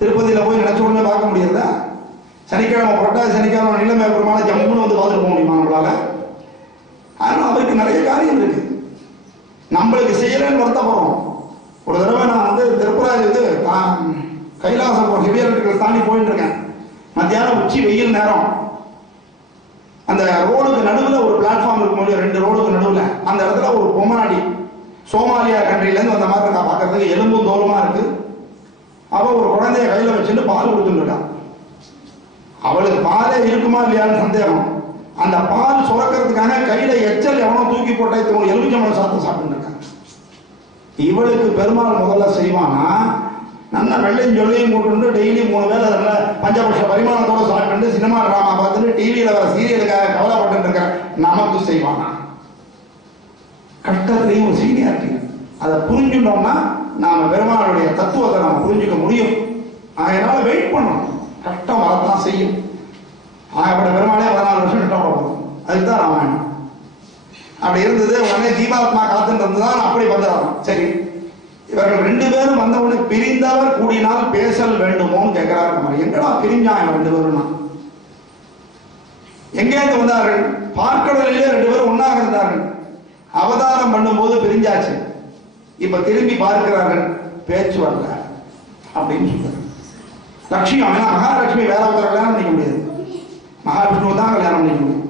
திருப்பதியில் போய் நினைச்ச உடனே பார்க்க முடியாதா? சனிக்கிழமை புரட்டாதி சனிக்கிழமை நிலைமை பெருமாளை ஜம்முன்னு வந்து பார்த்துட்டு போக முடியுமா நம்மளால? ஆனால் அவருக்கு நிறைய காரியம் இருக்கு, நம்மளுக்கு செய்யலன்னு வருத்தப்படுறோம். ஒரு தடவை நான் வந்து திருப்பராஜ் இது கைலாசம் ஹெவியர்கள் தாண்டி போயிட்டு இருக்கேன். மத்தியானம் உச்சி வெயில் நேரம். அந்த ரோடுக்கு நடுவில் ஒரு பிளாட்ஃபார்ம் இருக்கும்போது 2 ரோடுக்கு நடுவில் அந்த இடத்துல ஒரு பொம்மநாடி சோமாலியா கண்ட்ரிலேருந்து வந்த மாதிரி நான் பார்க்கறதுக்கு எலும்பும் தோலுமா இருக்கு. அவள் ஒரு குழந்தைய கையில் வச்சுட்டு பால் கொடுத்துருக்கான். அவளுக்கு பாலே இருக்குமா இல்லையான்னு சந்தேகம். அந்த பால் சுரக்கிறதுக்காக கையில எச்சல் எவனோ தூக்கி போட்ட எலுமிச்சம்பழம் சாப்பிட்டு இருக்காங்க. இவளுக்கு பெருமாள் முதல்ல செய்வானா, நல்ல வெள்ளையும் சொல்லையும் போட்டு டெய்லி 3 வேளை பஞ்சபட்ச பரிமாணத்தோட சாப்பிட்டு சினிமா டிராமா பார்த்துட்டு டிவியில வர சீரியலுக்காக கவலைப்பட்டு இருக்க நமக்கு செய்வானா? கஷ்டத்திலையும் ஒரு சீனியாரிட்டி அதை புரிஞ்சுட்டோம்னா நாம பெருமாளுடைய தத்துவத்தை நம்ம புரிஞ்சுக்க முடியும். அதனால வெயிட் பண்ணணும், கஷ்டம் வரத்தான் செய்யும். ஆகப்பட்ட பெருமாளே 14 வருஷம் கஷ்டப்படும். அதுக்குதான் ராமாயணம். அப்படி இருந்தது. உடனே ஜீவாத்மா காத்துட்டு இருந்துதான் அப்படி வந்துடலாம். சரி, இவர்கள் 2 பேரும் வந்தவுடனே பிரிந்தவர் கூடினால் பேசல் வேண்டுமோன்னு கேட்கிறார். எங்கடா பிரிஞ்சான் 2 பேரும்? எங்கேருந்து வந்தார்கள்? பார்க்கடலிலே 2 பேரும் ஒன்னாக இருந்தார்கள். அவதாரம் பண்ணும்போது பிரிஞ்சாச்சு. இப்ப திரும்பி பார்க்கிறார்கள், பேச்சு வரல அப்படின்னு சொல்றாங்க. லட்சியம் மகாலட்சுமி வேற ஒருத்தர் கல்யாணம் பண்ணிக்க முடியாது, மகாவிஷ்ணுவை தான் கல்யாணம் பண்ணிக்க முடியும்.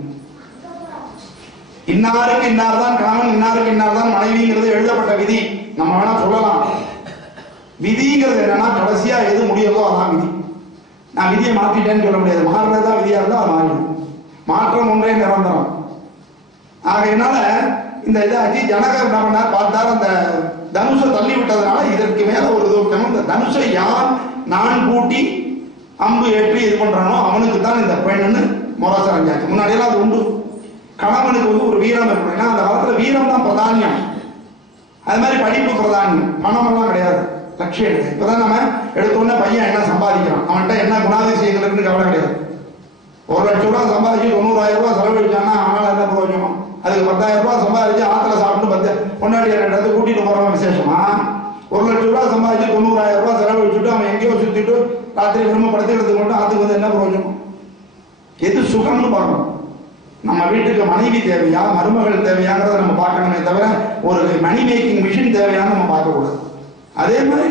இன்னாருக்கு இன்னார் தான் கணவன், இன்னாருக்கு இன்னார் தான் மனைவிங்கிறது எழுதப்பட்ட விதி. நம்ம வேணா சொல்லலாம். விதிங்கிறது என்னன்னா கடைசியா எது முடியதோ அதான் விதி. நான் விதியை மாத்திட்டேன்னு சொல்ல முடியாது. மாறுறதுதான் விதியா இருந்தா அது மாறிடும். மாற்றம் ஒன்றே நிரந்தரம். ஆகையினால இந்த இதாச்சு ஜனகர் என்ன பண்ணார் பார்த்தார், அந்த தனுஷை தள்ளி விட்டதுனால இதற்கு மேல ஒரு தோட்டம். இந்த தனுஷை யார் நான் கூட்டி அம்பு ஏற்றி இது பண்றானோ அவனுக்கு தான் இந்த பெண்ணுன்னு முரசரஞ்சாச்சு. முன்னாடியெல்லாம் அது உண்டு. கணவனுக்கு வந்து ஒரு வீரம் இருக்கணும். ஏன்னா அந்த காலத்துல வீரம் தான் பிரதானியம். அது மாதிரி படிப்பு பிரதானியம், பணமெல்லாம் கிடையாது, லட்சியம் கிடையாது. இப்பதான் நம்ம எடுத்தோடனே பையன் என்ன சம்பாதிக்கிறான், அவன்கிட்ட என்ன குணாதிசயங்கள் இருக்குன்னு கவலை கிடையாது. 1 லட்சம் ரூபாய் சம்பாதிச்சு 90,000 ரூபாய் செலவழிச்சான்னா அவனால என்ன பிரயோஜனம்? அதுக்கு 10,000 ரூபாய் சம்பாதிச்சு ஆத்துல சாப்பிட்டு பொண்டாட்டி 2 இடத்துக்கு கூட்டிட்டு போறவன் விசேஷமா? 1 லட்சம் ரூபாய் சம்பாதிச்சு 90,000 ரூபாய் செலவழிச்சுட்டு அவன் எங்கேயோ சுத்திட்டு ராத்திரி விரும்ப படுத்துக்கிறதுக்கு மட்டும் அதுக்கு வந்து என்ன பிரயோஜனம்? எது சுகம்னு பார்க்கணும். நம்ம வீட்டுக்கு மனைவி தேவையா, மருமகள் தேவையாங்கிறத நம்ம பார்க்கணுமே தவிர ஒரு மணி மேக்கிங் மிஷின் தேவையான்னு நம்ம பார்க்கக்கூடாது. அதே மாதிரி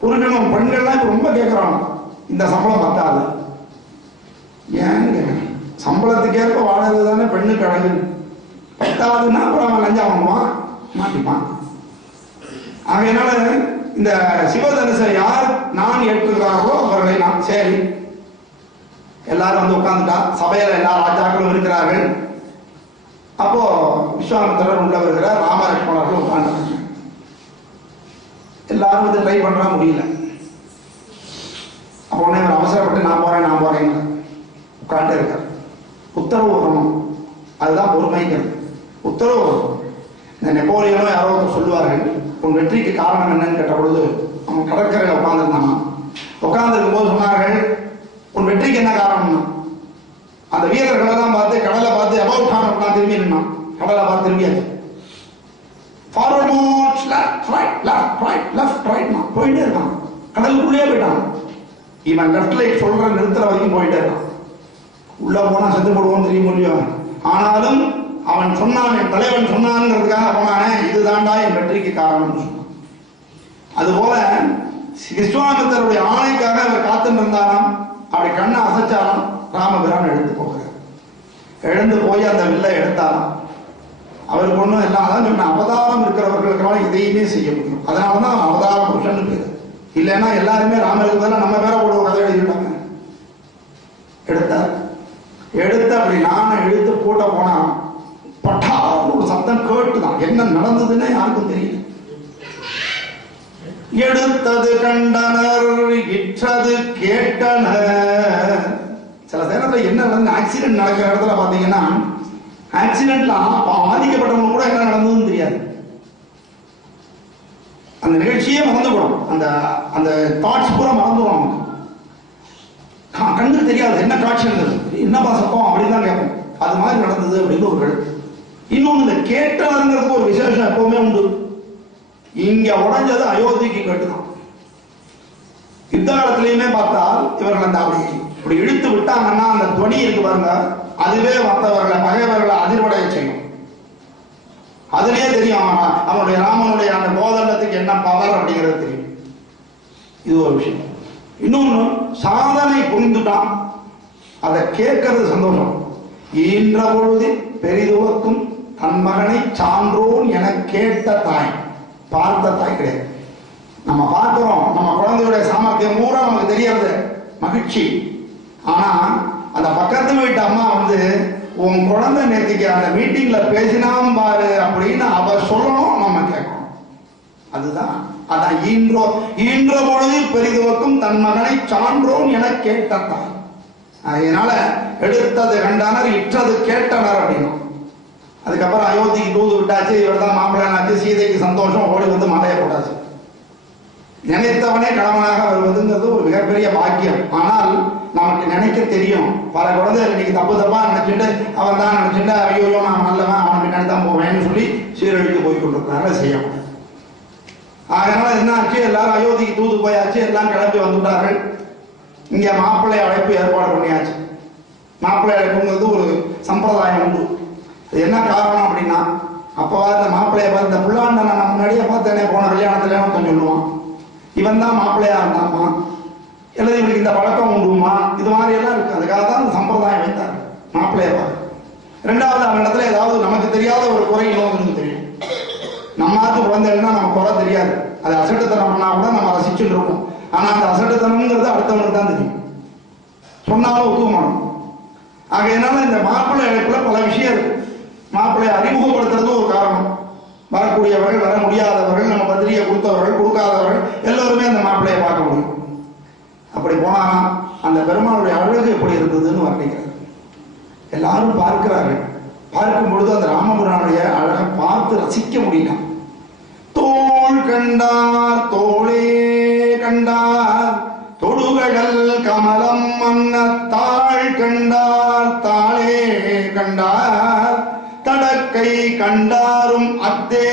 புரிஞ்சணும். பெண்கள்லாம் இப்ப ரொம்ப கேட்கறாங்க, இந்த சம்பளம் பத்தாது. ஏன்னு கேட்கறேன். சம்பளத்துக்கேற்ப வாழறது தானே பெண்ணுக்கு அழகு. பத்தாதுன்னா அப்புறம் அவன் லஞ்சம் வாங்குவான், மாட்டிப்பான். அதனால இந்த சிவதனுசை யார் நான் ஏற்றுகிறார்களோ அவர்களை நான் சரி எல்லாரும் வந்து உட்கார்ந்துட்டா. சபையில எல்லா ராஜாக்களும் இருக்கிறார்கள். அப்போ விஸ்வாமித்திரர் உள்ள வருகிறார், ராமலட்சுமணர்கள் உட்கார்ந்து. எல்லாரும் வந்து ட்ரை பண்றா, முடியல. அப்போ உடனே அவசரப்பட்டு நான் போறேன் உட்கார்ந்து இருக்கார். உத்தரவு வரணும், அதுதான் பொறுமைங்கிறது. உத்தரவு வரும். இந்த நெப்போலியனோ யாரோ சொல்லுவார்கள், உன் வெற்றிக்கு காரணம் என்னன்னு கேட்ட பொழுது அவன் கடற்கரையில் உட்கார்ந்துருந்தானா. உட்கார்ந்துருக்கும் போது சொன்னார்கள், உன் வெற்றிக்கு என்ன காரணம்னா, அந்த வீரர்களை எல்லாம் பார்த்து கடலை பார்த்து அபவுட் காரணம் திரும்பி நின்னான். கடலை பார்த்து திரும்பியாச்சு. ஃபார்வர்ட் மார்ச், லெஃப்ட் ரைட் போயிட்டே இருக்கான். கடலுக்குள்ளே போயிட்டான். இவன் லெஃப்ட் ரைட் சொல்ற நிறுத்துற வரைக்கும் போயிட்டே இருக்கான். உள்ள போனா செத்து போடுவோம் தெரியும் முடியும். ஆனாலும் அவன் சொன்னான், என் தலைவன் சொன்னான்ங்கிறதுக்காக போனானே, இதுதான்டா என் வெற்றிக்கு காரணம் சொன்னான். அதுபோல விஸ்வாமித்தருடைய ஆணைக்காக அவர் காத்துட்டு இருந்தாராம். அப்படி கண்ணை அசைச்சாலும் ராமபிரான் எழுந்து போகிறார். எழுந்து போய் அந்த வில்லை எடுத்தாராம். அவருக்கு ஒன்றும் எல்லாம் அதான் சொன்ன, அவதாரம் இருக்கிறவர்களுக்கான இதையுமே செய்ய முடியும். அதனாலதான் அவன் அவதார புருஷன் பேரு. இல்லைன்னா எல்லாருமே ராமருக்கு தானே நம்ம பேரை ஒரு கதை எழுதிட்டாங்க. எடுத்தார். எடுத்து அப்படி நானே எடுத்து போட்ட போனா பட்டா ஒரு சத்தம் கேட்டுதான். என்ன நடந்ததுன்னு யாருக்கும் தெரியல. எடுத்தது கண்டனர், இற்றது கேட்டனர். சில நேரத்தில் என்ன நடந்து ஆக்சிடென்ட் நடக்கிற இடத்துல பாத்தீங்கன்னா, ஆக்சிடென்ட்ல பாதிக்கப்பட்டவங்க கூட என்ன நடந்ததுன்னு தெரியாது. அந்த நிகழ்ச்சியே மறந்துவிடும். அந்த அந்த தாட்ஸ் பூரா மறந்துடுவாங்க. கண்ணுக்கு தெரியாது என்ன காட்சி இருந்தது, என்னப்பா சத்தம் அப்படின்னு தான் கேட்போம். அது மாதிரி நடந்தது அப்படின்னு ஒரு இன்னொன்று. இந்த கேட்டவருங்கிறது ஒரு விசேஷம் எப்பவுமே உண்டு. இங்க உடைஞ்சது அயோத்திக்கு கேட்டுதான். யுத்த காலத்திலையுமே பார்த்தால் இவர்கள் அந்த அப்படி இப்படி இழுத்து விட்டாங்கன்னா அந்த துவனி இருக்கு பாருங்க, அதுவே மற்றவர்களை பகைவர்களை அதிர்வடைய செய்யும். அதுலயே தெரியும் அவனுடைய ராமனுடைய அந்த கோதண்டத்துக்கு என்ன பவர் அப்படிங்கிறது தெரியும். இது ஒரு விஷயம். இன்னொன்னு, சாதனை புரிந்துட்டான், அதை கேட்கறது சந்தோஷம். ஈன்ற பொழுது பெரிதுவக்கும் தன் மகனை சான்றோன் என கேட்ட தாய், பார்த்த தாய் கிடையாது. நம்ம பார்க்கிறோம், நம்ம குழந்தையுடைய சாமர்த்தியம் பூரா நமக்கு தெரியறது, மகிழ்ச்சி. ஆனா அந்த பக்கத்து வீட்டு அம்மா உன் குழந்தை நேற்றுக்கு அந்த மீட்டிங்ல பேசினாம் பாரு அப்படின்னு அவ சொல்லணும், நம்ம கேட்கணும். அதுதான் அதான் ஈன்ற பொழுது பெரிதுவக்கும் தன் மகனை சான்றோன் என கேட்டார். அதனால எடுத்தது கண்டனர், இற்றது கேட்டனர் அப்படின்னா. அதுக்கப்புறம் அயோத்திக்கு தூது விட்டாச்சு, இவர் தான் மாப்பிள்ளைனாச்சு, சீதைக்கு சந்தோஷம், ஓடி வந்து மலைய போட்டாச்சு. நினைத்தவனே கணவனாக வருவதுங்கிறது ஒரு மிகப்பெரிய பாக்கியம். ஆனால் நமக்கு நினைக்க தெரியும், பல குழந்தைகள் இன்னைக்கு தப்பா நினைச்சுட்டு அவன் தான் நினைச்சுட்டு ஐயோ நான் நல்லவன் அவன் பின்னாடி தான் போவேன்னு சொல்லி சீரழித்து போய் கொண்டிருக்கிறாங்க, செய்யணும். அதனால என்ன ஆச்சு, எல்லாரும் அயோத்திக்கு தூது போயாச்சு, எல்லாம் கிளம்பி வந்துட்டார்கள். இங்க மாப்பிள்ளை அழைப்பு ஏற்பாடு பண்ணியாச்சு. மாப்பிள்ளை அழைப்புங்கிறது ஒரு சம்பிரதாயம் உண்டு. என்ன காரணம் அப்படின்னா, அப்போ இந்த மாப்பிள்ளைய பார்த்து இந்த புள்ளாண்ட நான் முன்னாடியே பார்த்தேனே போன கல்யாணத்துல கொஞ்சம் சொல்லுவான், இவன் தான் மாப்பிள்ளையா இருந்தாமா, அல்லது இவனுக்கு இந்த பழக்கம் உண்டுமா, இது மாதிரி எல்லாம் இருக்கு. அதுக்காக தான் இந்த சம்பிரதாயம் வைத்தார் மாப்பிள்ளைய பார்த்து. ரெண்டாவது, அவன் இடத்துல ஏதாவது நமக்கு தெரியாத ஒரு குறை இன்னொன்று தெரியும். நம்மாத்து குழந்தைகள்னா நம்ம குறை தெரியாது, அது அசட்டுத்தனம் பண்ணா கூட நம்ம ரசிச்சுட்டு இருக்கோம். ஆனா அந்த அசட்டுத்தனம்ங்கிறது அடுத்தவனுக்கு தான் தெரியும், சொன்னாலும் ஒத்துக்கணும். ஆகையினால இந்த மாப்பிள்ளை அழைப்புல பல விஷயம் இருக்கு. மாப்பிள்ளையை அறிமுகப்படுத்துறது ஒரு காரணம். வரக்கூடியவர்கள், வர முடியாதவர்கள், நம்ம பத்திரிகை கொடுத்தவர்கள், கொடுக்காதவர்கள் எல்லோருமே அந்த மாப்பிள்ளையை பார்க்க முடியும். அப்படி போனா அந்த பெருமாளுடைய அழகு எப்படி இருந்ததுன்னு வர்ணிக்கிறார். எல்லாரும் பார்க்கிறார்கள். பார்க்கும் பொழுது அந்த ராமபுரானுடைய அழகை பார்த்து ரசிக்க முடியல. தோள் கண்டார் தோளே கண்டார், தொடுகடல் கமலம் மன்ன தாள் கண்டார் தாளே கண்டார், தடக்கை கண்டாரும் அத்தே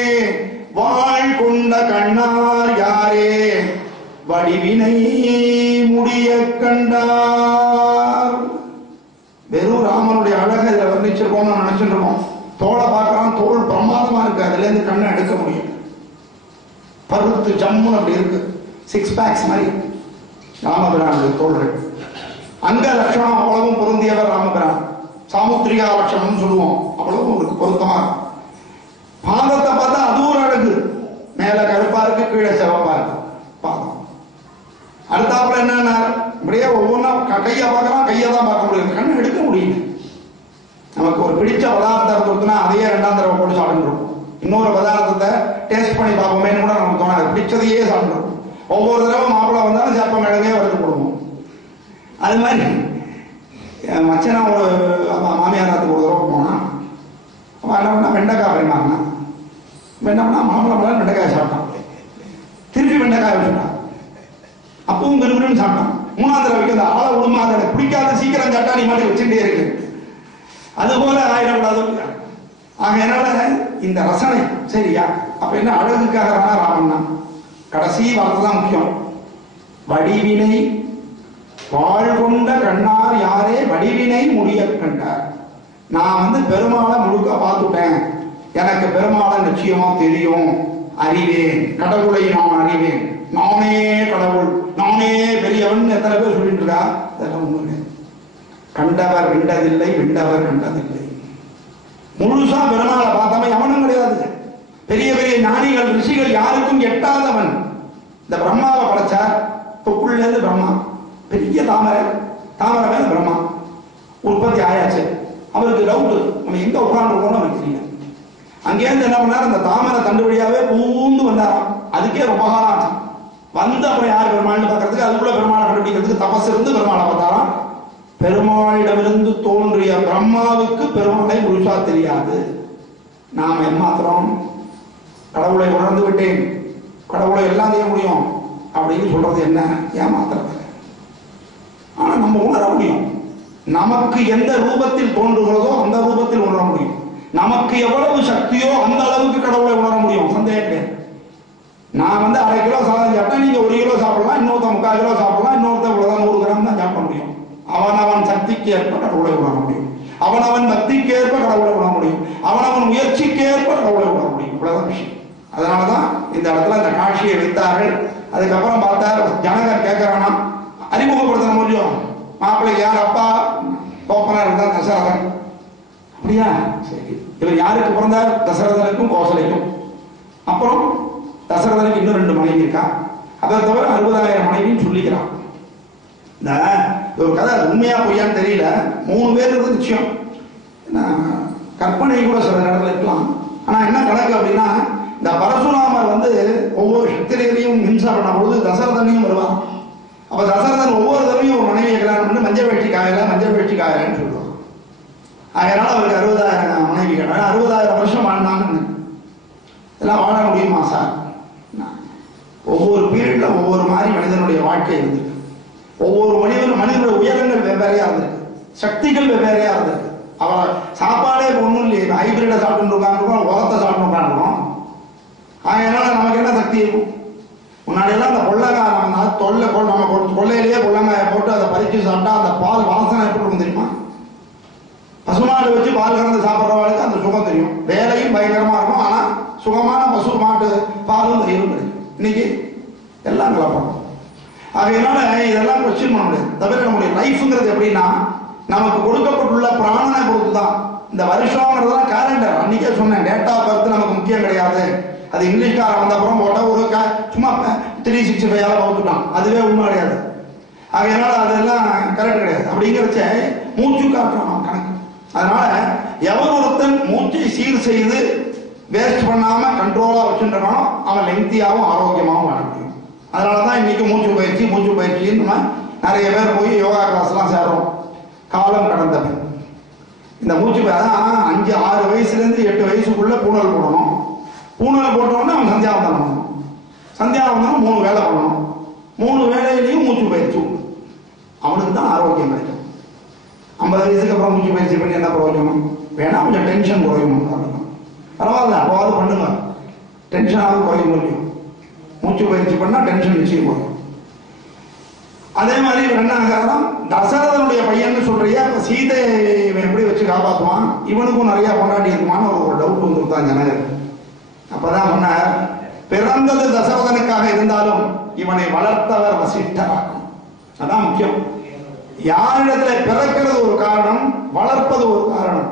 வாழ் கொண்ட கண்ணார் யாரே வடிவினை முடிய கண்டார். வெறும் ராமனுடைய அழகை இதில் வர்ணிச்சிருக்கோம் நினைச்சிட்டு இருக்கோம். தோளை பார்க்கலாம், தோல் பிரமாதமா இருக்கு, அதுல இருந்து கண்ணை எடுக்க முடியும். பருத்து ஜம்முன்னு அப்படி இருக்கு, 6 பேக்ஸ் மாதிரி ராமபிரானுடைய தோள்கள். அங்க லட்சணம் அவ்வளவும் பொருந்தியவர் ராமபிரான். சாமுத்திரிகா லட்சணம்னு சொல்லுவோம், அவ்வளவும் ஒரு பொருத்தமா இருக்கும். பாதத்தை பார்த்தா அது ஒரு அழகு, மேல கருப்பா இருக்கு, கீழே சிவப்பா இருக்கு பாதம். அடுத்தாப்புல என்ன, இப்படியே ஒவ்வொன்றா கையை பார்க்கலாம், கையை தான் பார்க்க முடியும், கண்ணு எடுக்க முடியும். நமக்கு ஒரு பிடிச்ச பதார்த்தம் கொடுத்தனா அதையே 2ஆம் தடவை போட்டு சாப்பிட்டுருவோம். இன்னொரு பதார்த்தத்தை டேஸ்ட் பண்ணி பார்ப்போமேன்னு கூட நமக்கு தோணாது, பிடிச்சதையே சாப்பிட்டுருவோம். ஒவ்வொரு தடவை மாப்பிள்ளை வந்தாலும் சேப்ப மிளகே வறுத்து போடுவோம். அது மாதிரி மச்சனா ஒரு மாமியாரத்துக்கு ஒரு தடவை போனா அவன் என்ன பண்ணா, வெண்டைக்காய் பரிமாறினா. என்ன பண்ணா, மாம்பழம் வெண்டைக்காய் சாப்பிட்டான், திருப்பி வெண்டைக்காய் வச்சுட்டான், அப்பவும் விரும்புன்னு சாப்பிட்டான். 3ஆம் தடவைக்கு அந்த ஆளை விடுமா, அதை பிடிக்காத சீக்கிரம் சாப்பிட்டா நீ மாதிரி வச்சுட்டே இருக்கு, அதுபோல ஆயிடக்கூடாது. ஆகையினால இந்த ரசனை சரியா. அப்ப என்ன அழகுக்காக தானே ராமன்னா, கடைசி வார்த்தை தான் முக்கியம். வடிவினை வாழ் கொண்ட கண்ணார் யாரே வடிவினை முடிய கண்டார். நான் பெருமாளை முழுக்க பார்த்துட்டேன், எனக்கு பெருமாளை நிச்சயமா தெரியும், அறிவேன், கடவுளை நான் அறிவேன், நானே கடவுள், நானே பெரியவன் எத்தனை பேர் சொல்லிட்டு இருக்கா. அதெல்லாம் ஒண்ணு, கண்டவர் விண்டதில்லை, விண்டவர் கண்டதில்லை. முழுசா பெருமாளை பார்த்தவன் எவனும் கிடையாது. பெரிய பெரிய ஞானிகள் ரிஷிகள் யாருக்கும் எட்டாதவன். இந்த பிரம்மாவை படைச்சார், தொக்குள்ள இருந்து பிரம்மா, பெரிய தாமரை, தாமரை மேல பிரம்மா உற்பத்தி ஆயாச்சு. அவருக்கு டவுட், நம்ம எங்க உட்காந்துருக்கோம்னு அவருக்கு தெரியல. அங்கேருந்து என்ன பண்ணார், அந்த தாமரை தண்டு வழியாவே பூந்து வந்தாராம். அதுக்கே ரொம்ப காலம் ஆச்சு. வந்து அப்புறம் யார் பெருமாள்னு பார்க்கறதுக்கு, அதுக்குள்ள பெருமாளை கண்டுபிடிக்கிறதுக்கு தபஸ் இருந்து பெருமாளை பார்த்தாராம். பெருமாளிடமிருந்து தோன்றிய பிரம்மாவுக்கு பெருமாளை முழுசா தெரியாது. நாம ஏமாத்திரம் கடவுளை உணர்ந்து விட்டேன், கடவுளை எல்லாம் செய்ய முடியும் அப்படின்னு சொல்றது என்ன, ஏமாத்துறது. ஆனா நம்ம உணர முடியும், நமக்கு எந்த ரூபத்தில் தோன்றுகிறதோ அந்த ரூபத்தில் உணர முடியும். நமக்கு எவ்வளவு சக்தியோ அந்த அளவுக்கு கடவுளை உணர முடியும், சந்தேகம் கிடையாது. நான் வந்து 1/2 கிலோ சாதம் சாப்பிட்டா நீங்க 1 கிலோ சாப்பிடலாம், இன்னொருத்தன் 3/4 கிலோ சாப்பிடலாம், இன்னொருத்தன் இவ்வளவுதான் 100 கிராம் தான் சாப்பிட முடியும். அவனவன் சக்திக்கு ஏற்ப கடவுளை உணர முடியும், அவனவன் பக்திக்கு ஏற்ப கடவுளை உணர முடியும், அவனவன் முயற்சிக்கு ஏற்ப கடவுளை உணர முடியும். இவ்வளவுதான் விஷயம். அதனாலதான் இந்த இடத்துல இந்த காட்சியை வைத்தார்கள். அதுக்கப்புறம் பார்த்தா ஜனகர் கேட்கிறானா, அறிமுகப்படுத்த முடியும் மாப்பிள்ளைக்கு யார் அப்பா, கோப்பனார் இருந்தா தசரதன். அப்படியா, சரி. இவர் யாருக்கு பிறந்தார்? தசரதனுக்கும் கோசலைக்கும். அப்புறம் தசரதனுக்கு இன்னும் 2 மனைவி இருக்கா. அதை தவிர 60,000 மனைவின்னு சொல்லிக்கிறான். இந்த ஒரு கதை உண்மையா பொய்யான்னு தெரியல. 3 பேர் இருந்து நிச்சயம், கற்பனை கூட சில இடத்துல இருக்கலாம். ஆனா என்ன கணக்கு அப்படின்னா, இந்த பரசுராமர் வந்து ஒவ்வொரு சக்திரையும் ஹிம்சா பண்ண பொழுது தசரதனையும் வருவான். அப்ப தசரதன் ஒவ்வொரு தடவையும் ஒரு மனைவியை கல்யாணம் பண்ணி மஞ்சள் வேஷ்டி காயலன்னு சொல்லுவான். அதனால அவருக்கு 60,000 மனைவிகள், 60,000 வருஷம் வாழ்ந்தாங்கன்னு. இதெல்லாம் வாழ முடியுமா சார்? ஒவ்வொரு பீரியட்ல ஒவ்வொரு மாதிரி மனிதனுடைய வாழ்க்கை இருந்திருக்கு. ஒவ்வொரு மனிதனுடைய உயரங்கள் வெவ்வேறையா இருந்திருக்கு, சக்திகள் வெவ்வேறையா இருந்திருக்கு. அவன் சாப்பாடே ஒன்றும் இல்லையே, ஹைபிரிட சாப்பிட்டு உட்காந்துருக்கோம், உரத்தை சாப்பிட்டு உட்காந்துருக்கோம். அதனால நமக்கு என்ன சக்தி இருக்கும்? முன்னாடியெல்லாம் அந்த கொள்ளைக்காய் நம்ம கொள்ளையிலேயே கொள்ளைங்காயை போட்டு அதை பறிச்சு சாப்பிட்டா அந்த பால் வாசனை எப்படி இருக்கும் தெரியுமா? பசுமாடு வச்சு பால் கறந்து சாப்பிட்றவங்களுக்கு அந்த சுகம் தெரியும். வேலையும் பயங்கரமா இருக்கும், ஆனா சுகமான பசு மாட்டு பாலும் தெரியும். இன்னைக்கு எல்லாம் கலப்படம். அதனால இதெல்லாம் கொஸ்டின் பண்ண முடியாது. தவிர நம்முடைய லைஃப்ங்கிறது எப்படின்னா, நமக்கு கொடுக்கப்பட்டுள்ள பிராணனை பொறுத்து தான். இந்த வருஷம்ங்கிறதுலாம் கேலண்டர். அன்னைக்கே சொன்னேன், டேட் ஆஃப் பர்த் நமக்கு முக்கியம் கிடையாது. அது இங்கிலீஷ்காரன் வந்த அப்புறம் போட்ட ஒரு சும்மா 365 போட்டுட்டான், அதுவே உண்மை கிடையாது. அதனால அதெல்லாம் கரெக்ட் கிடையாது. அப்படிங்கிறச்ச மூச்சு காட்டுறான் கணக்கு. அதனால எவன் ஒருத்தன் மூச்சை சீர் செய்து வேஸ்ட் பண்ணாம கண்ட்ரோலா வச்சுருக்கானோ அவன் லெங்க்தியாகவும் ஆரோக்கியமாகவும் வாழ முடியும். அதனாலதான் இன்னைக்கு மூச்சு பயிற்சின்னு நிறைய பேர் போய் யோகா கிளாஸ் எல்லாம் சேரும். காலம் கடந்தது இந்த மூச்சு 5-6 வயசுல இருந்து 8 வயசுக்குள்ள பூனல் போடணும். பூனல் போட்டோம்னா அவன் சந்தியாவந்தனம் பண்ணணும். சந்தியாவந்தனம் 3 வேலை பண்ணணும். 3 வேலையிலையும் மூச்சு பயிற்சி உண்டு. அவனுக்கு தான் ஆரோக்கியம் கிடைக்கும். 50 வயசுக்கு அப்புறம் மூச்சு பயிற்சி பண்ணி என்ன பிரயோஜனம்? வேணா கொஞ்சம் டென்ஷன் குறையும், பரவாயில்ல, அப்பாவது பண்ணுங்க, டென்ஷனாவது குறையும் முடியும். மூச்சு பயிற்சி பண்ணா டென்ஷன் நிச்சயம் குறையும். அதே மாதிரி இவர் என்ன ஆகிறாராம், தசரதனுடைய பையன் சொல்றியா, சீதையை எப்படி வச்சு காப்பாற்றுவான், இவனுக்கும் நிறைய கொண்டாடி இருக்குமான்னு ஒரு டவுட் வந்துருத்தான் ஜனகர். அப்பதான் சொன்னார், பிறந்தது தசரதனுக்காக இருந்தாலும் இவனை வளர்த்தவர் வசிஷ்டராகும். அதான் முக்கியம். யாரிடத்துல பிறக்கிறது ஒரு காரணம், வளர்ப்பது ஒரு காரணம்.